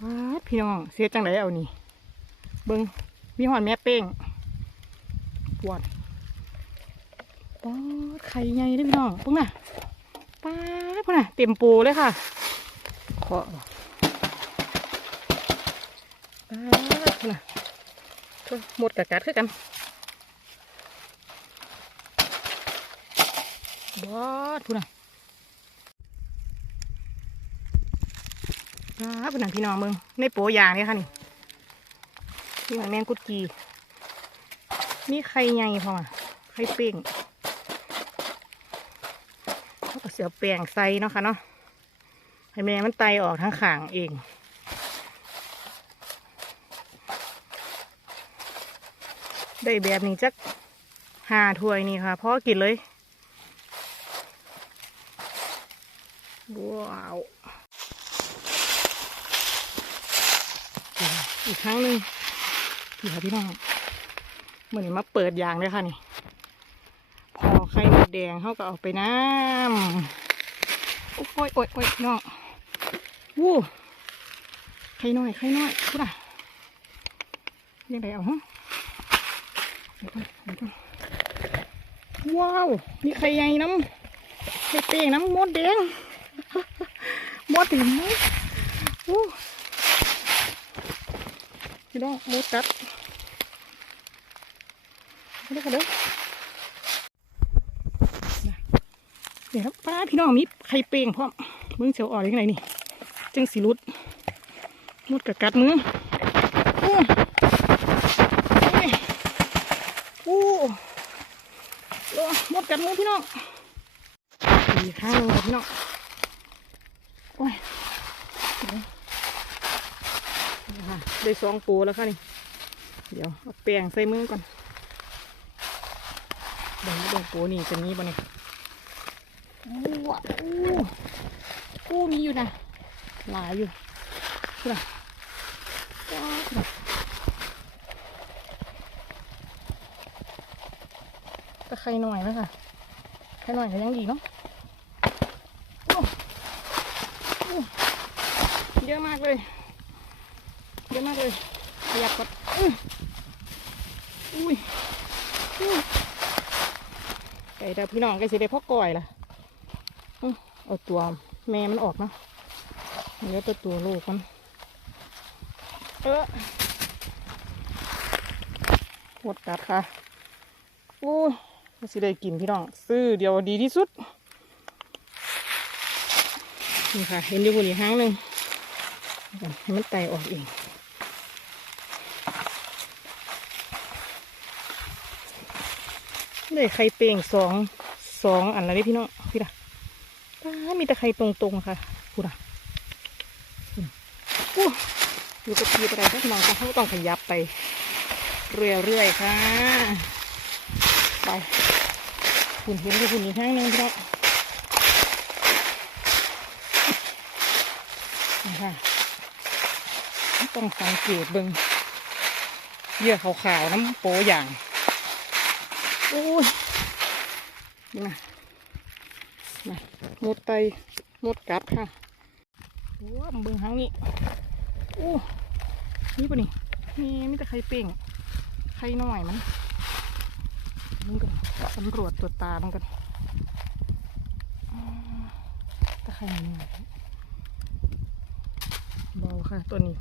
ปาพี่น้องเสียจังไดเอานี่ เบิงมีหอนแม่เป้งปวดปาไข่ไงเลยพี่น้องปุ๊งน่ะปาพุ่นน่ะ เต็มปูเลยค่ะขอปาพุ่นน่ะเอ้ยหมดกะกัดคือกันบอดพุ่นน่ะ ปาดพุ่นน่ะพี่น้องเบิงในโปยางเนี่ยค่ะนี่นี่หอยแมงกุดจีมีไข่ใหญ่พอไข่เป้งเขาก็เสือแปลงใส่เนาะค่ะเนาะให้แมงมันไตออกทั้งขางเองได้แบบนี้จักหาถ้วยนี่ค่ะพ่อกินเลย ว้าว อีกครั้งหนึ่งนี่ค่ะพี่น้องเหมือนมาเปิดยางเลยค่ะนี่ พอไข่มดแดงเขาก็เอาไปน้ำโอ้ยโอ้ยโอ้ยโอ้ยน้องวู้ไข่น้อยไข่น้อยพูดอะยังไงเอาฮะเดี๋ยวเดี๋ยวว้าว มีไข่ใหญ่น้ำไข่เป้งน้ำมดแดงมดถึงไหมวู้ พี่น้องมดกัดเด้อค่ะเด้อเดี๋ยวป้าพี่น้องมีไข่เป่งพร้อมมึงเสียวอ่อนยังไงนี่จังสีรุดมดกัดกัดมือโอ้โอ้ยโอ้โอ้มดกัดมือพี่น้องอีข้างหนึงค่ะพี่น้องโอ้ย ค่ะ ได้สองปูแล้วค่ะนี่ เดี๋ยวเอาแป้งใส่มือก่อนเบิ่งเบิ่งปูนี่จะมีบ่เนี่ยอู้วอู้กู้มีอยู่นะ หลายอยู่คือว้าวคือน่ะแต่ไข่หน่อยนะค่ะไข่หน่อยก็ยังดีเนาะโอ้โอ้เยอะมากเลยเย อะมากเลยขยับก่อนอุ้ยไก่ดาวพี่น้องไก่สิได้พ่อก่อยล่ะเอาตัวแม่มันออกนะเหลือแต่ตัวลูกมันเออหมดกัดค่ะอู้ยสิได้กินพี่น้อง ซื้อเดียวดีที่สุด นี่ค่ะ เห็นอยู่บนอีกห้างหนึ่งให้มันไตออกเอง ได้ไข่เป่งสองสองอันแล้วนี่พี่น้องพี่ละป้ามีแต่ไข่ตรงๆค่ะพูดอะอู้อยู่กับพีอะไรสักหน่อยก็เขาต้องขยับไป เรื่อยๆค่ะ ไปคุณเห็นดูคุณอีกข้างหนึงพี่น้องนี่ค่ะต้องสังเกตเบิงเยื่อขาวๆน้ำโปอย่าง อ้ยนี่นะนะมดไตหมดกัดค่ะโอ้เบิ่งหางนี่โอ้นี่ปะนี่นี่มีแต่ไข่เป่งไข่น้อยมันมันกันสำรวจตัวตามันกันอืมแต่ไข่น้อยเบาค่ะตัวนี้